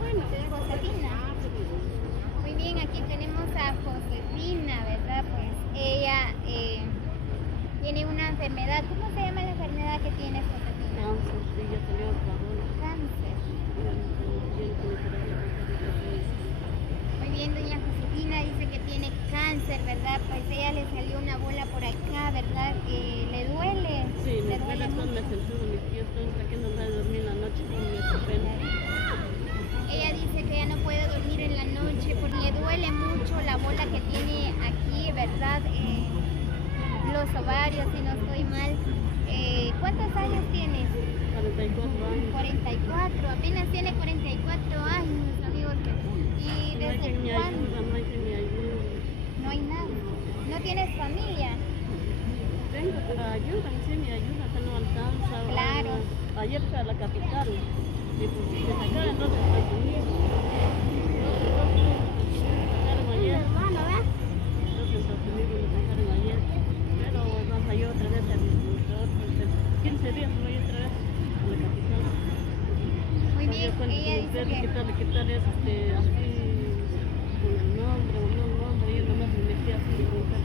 bueno. Josefina. Muy bien, aquí tenemos a Josefina, ¿verdad? Pues ella tiene una enfermedad. ¿Cómo se llama la enfermedad que tiene Josefina? Cáncer, sí, ya salió otra bola. Cáncer. Ya no tiene quimioterapia. Muy bien, doña Josefina dice que tiene cáncer, ¿verdad? Pues ella le salió una bola por acá, ¿verdad? ¿Le duele? Sí, ¿Le me duele todo, me sentó mis pies, hasta que no puedo dormir la noche con mi pena. Ella dice que ya no puede dormir en la noche porque le duele mucho la bola que tiene aquí, ¿verdad? Los ovarios, si no estoy mal. ¿Cuántos años tienes? 44 años. 44, apenas tiene 44 años, amigos. ¿Y No hay desde quien me cuándo? ayuda, no hay quien me ayude. No hay nada. ¿No tienes familia? Tengo, pero ayudan, sí me ayudan, que no alcanza. Claro. Ayer fui a la capital y pues me sacaron dos de Estados Unidos. Sacaron ayer. Dos de Estados Unidos me sacaron ayer. Pero vamos a ir otra vez a 15 días voy otra vez a la capital. Muy bien, ella dice que... quitar es así con el nombre o no nombre, y nomás me metí así con el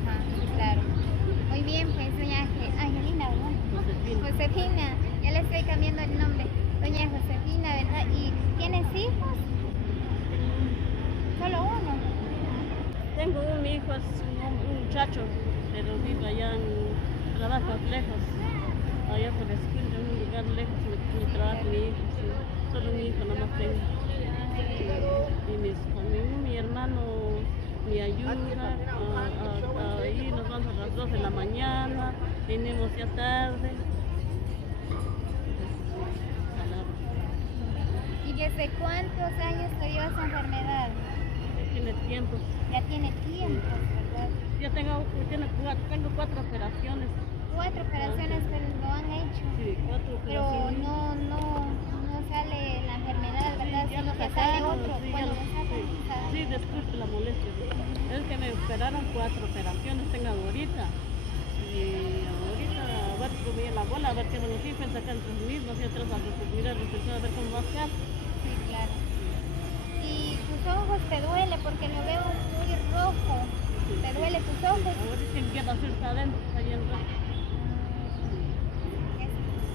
Ajá, claro. Muy bien, pues doña Angelina, ¿verdad? Josefina, ya le estoy cambiando el nombre. Doña Josefina, ¿verdad? ¿Y tienes hijos? Solo uno. Tengo un hijo, es un muchacho, pero vive allá trabaja lejos, allá por la escuela, en un lugar lejos, me trabaja mi hijo, sí. Solo mi hijo nomás tengo. Y mi hermano me ayuda, ahí nos vamos a las 2 de la mañana, venimos ya tarde. ¿Y desde cuántos años te dio esa enfermedad? Tiene tiempo. Ya tiene tiempo, ¿verdad? Yo tengo 4 operaciones. 4 operaciones que lo han hecho. Sí, 4 Pero operaciones. no sale la enfermedad, ¿verdad? Sí, ya Sino lo que sacaron, sale otro. sí, Cuando lo sacan, sí, disculpe la molestia. Es que me operaron 4 operaciones, tengo ahorita. Y ahorita a ver cómo viene la bola, a ver qué me lo dicen, sacan los mismos y otros a mirar a ver cómo va a estar. Sí, claro. Y tus ojos te duele porque lo veo muy rojo. ¿Te duele tus ojos? Ahora dicen que va a ser está adentro, está bien rojo.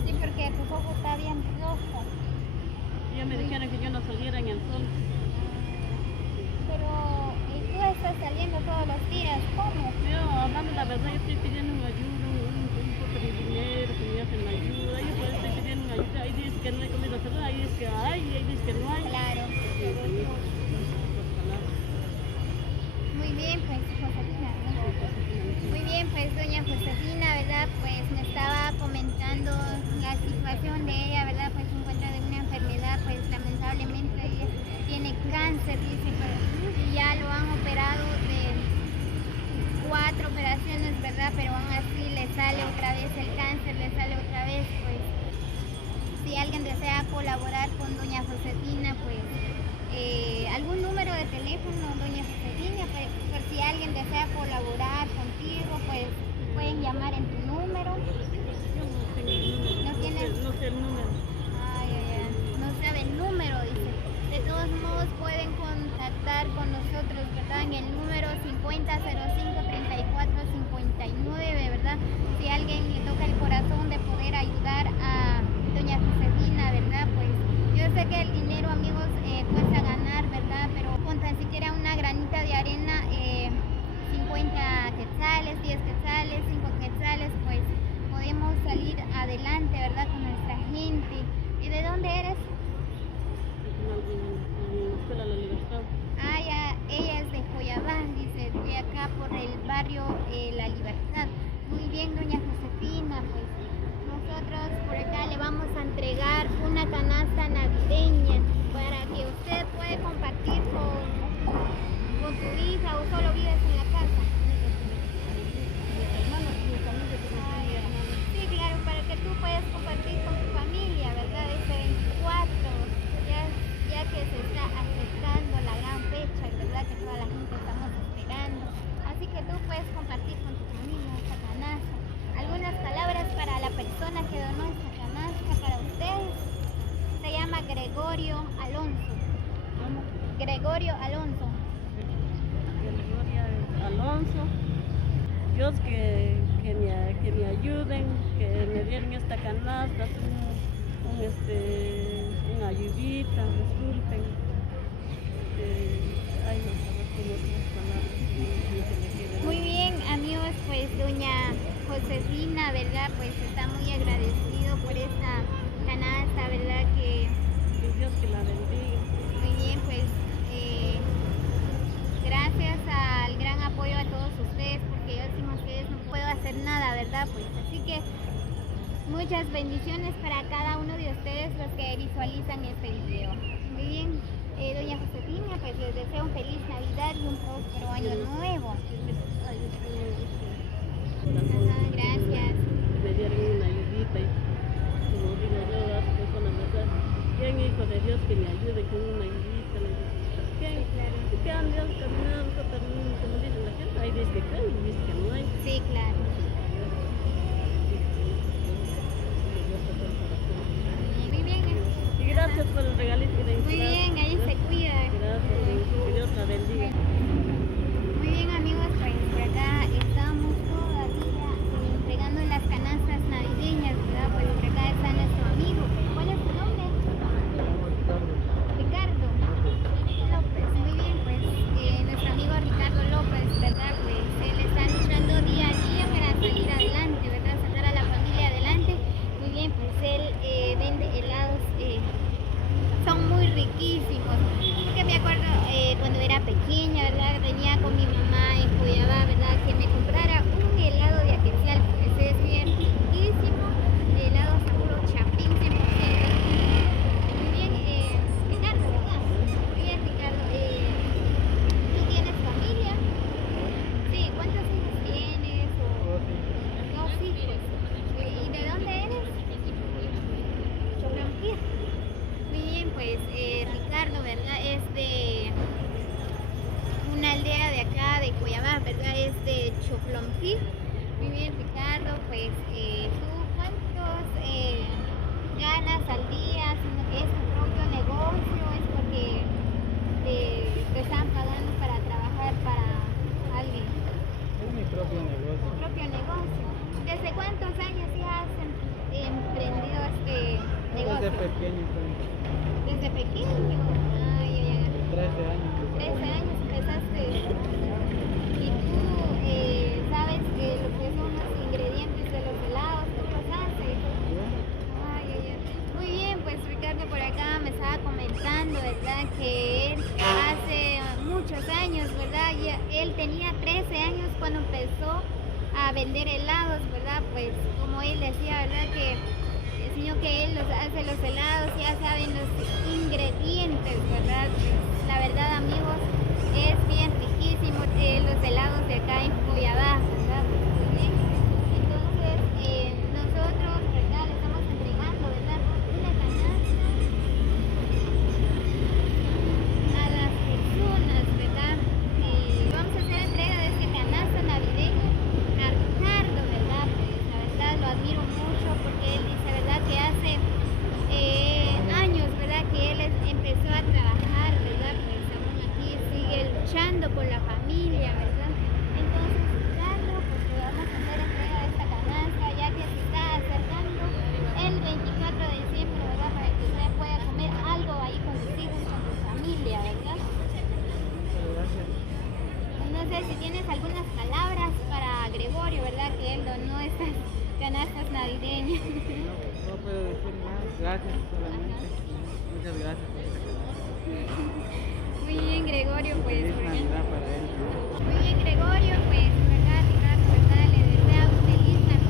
Sí, porque tus ojos está bien rojo. Ya me dijeron que yo no saliera en el sol. Pero tú estás saliendo todos los días, ¿cómo? Yo, hablando la verdad, yo estoy pidiendo una ayuda, un poco de dinero, que me hacen ayuda. Yo por eso estoy pidiendo una ayuda. Ahí dice que no hay comida cerrada, ahí dice que hay, y ahí dice que no hay. Claro. Muy bien, pues, Josefina, ¿no? Muy bien, pues, doña Josefina, ¿verdad? Pues me estaba comentando la situación de ella, ¿verdad? Pues se encuentra de una enfermedad, pues lamentablemente ella tiene cáncer, dice, y ya lo han operado de 4 operaciones, ¿verdad? Pero aún así le sale otra vez el cáncer, le sale otra vez, pues, si alguien desea colaborar con doña Josefina, pues, algún número de teléfono, doña Josefina, pues, por si alguien desea colaborar contigo, pues pueden llamar en tu número. No tienes, no sé el número. Ay, no sabe el número, dice. De todos modos pueden contactar con nosotros, ¿verdad? En el número 5005-3459, ¿verdad? Si a alguien le toca el corazón de poder ayudar a doña Josefina, ¿verdad? Pues yo sé que el dinero, amigos, cuesta ganar, ¿verdad? Pero con tan siquiera una granita de arena, 50 quetzales, 10 quetzales, 5 quetzales, pues podemos salir adelante, ¿verdad? Con nuestra gente. ¿Y de dónde eres? En la escuela de la Libertad. Ah, ya, ella es de Joyabán, dice, de acá por el Gregorio Alonso. ¿Cómo? Gregorio Alonso. Gloria Alonso. Dios que me ayuden, que me dieran esta canasta, una ayudita, disculpen. Ay, no sabes cómo otras palabras que me queden. Muy bien, amigos, pues doña Josefina, ¿verdad? Pues está muy agradecido por esta canasta, ¿verdad? Que Dios que la bendiga. muy bien, pues gracias al gran apoyo a todos ustedes, porque yo sin ustedes no puedo hacer nada, ¿verdad? Pues así que muchas bendiciones para cada uno de ustedes los que visualizan este video. Muy bien, doña Josefina, pues les deseo un feliz Navidad y un próspero año nuevo. Ay, es que me gusta. Ajá, gracias. Me dieron una ayudita y como digo yo a las personas, ¿verdad? ¿Quién hijo de Dios que me ayude con una ayudita? Le digo, ¿quién? Claro. Que andan caminando, como dice la gente, hay días que creen y días que no hay. Sí, claro. Muy bien, Y gracias por el regalito que me muy bien, ahí se cuida. Gracias, que Dios la bendiga. Muy bien, amigos, pues por acá estamos todavía entregando las canastas navideñas, ¿verdad? Pues por acá está nuestro amigo. ¿Cuál es tu nombre? Ricardo López. Muy bien, pues nuestro amigo Ricardo López, ¿verdad? Pues él está luchando día a día para salir adelante, ¿verdad? Sacar a la familia adelante. Muy bien, pues él vende helados, son muy riquísimos. Porque me acuerdo cuando era pequeña, ¿verdad? Venía con mi mamá en Cuyabá, ¿verdad? Que me comprara un helado de aquecial, pues es bien riquísimo. Helado seguro chapín 100%. Muy bien, Ricardo, ¿verdad? Muy bien, Ricardo. ¿Tú tienes familia? Sí, ¿cuántos hijos tienes? Dos hijos. ¿Y de dónde eres? Chocramquí. Muy bien, pues Ricardo, ¿verdad? Es de una aldea de acá, de Cuyabá, ¿verdad? Es de Choclomquí. Muy bien, Ricardo, pues ¿tú cuántos ganas al día? Sino que es tu propio negocio, es porque te están pagando para trabajar para alguien. Es mi propio negocio. Tu propio negocio. ¿Desde cuántos años ya has emprendido este negocio? Desde pequeño, pues, Desde pequeño. Ay, ay, ay. 13 años. 13 años empezaste. Y tú sabes que lo que son los ingredientes de los helados, tú los haces. Ay, ay, ay. Muy bien, pues Ricardo por acá me estaba comentando, ¿verdad? Que él hace muchos años, ¿verdad? Él tenía 13 años cuando empezó a vender helados, ¿verdad? Pues como él decía, ¿verdad? Que sino que él los hace los helados, ya saben los ingredientes, ¿verdad? Pues, la verdad, amigos, es bien riquísimo los helados de acá en Cuyabá, ¿verdad? Muy bien. Entonces, nosotros, ¿verdad? Le estamos entregando, ¿verdad? Una canasta a las personas, ¿verdad? Vamos a hacer entrega de esta canasta navideña a Ricardo, ¿verdad? Pues la verdad lo admiro mucho porque él dice, ¿verdad? Que hace años, ¿verdad? Que él empezó a trabajar, ¿verdad? Pues aún aquí sigue luchando con la familia, ¿verdad? Entonces, Ricardo, pues le vamos a hacer entrega de esta canasta ya que se está acercando el 24 de diciembre, ¿verdad? Para que usted pueda comer algo ahí con sus hijos, con su familia, ¿verdad? Muchas gracias. No sé si tienes algunas palabras para Gregorio, ¿verdad? Que él donó estas canastas navideñas. No puedo decir más. Gracias solamente. Muchas gracias por esta canasta. Muy bien, Gregorio, pues. Feliz Navidad para él. Muy bien, Gregorio, pues, ¿verdad? Ricardo, ¿verdad? Le desea un feliz Navidad.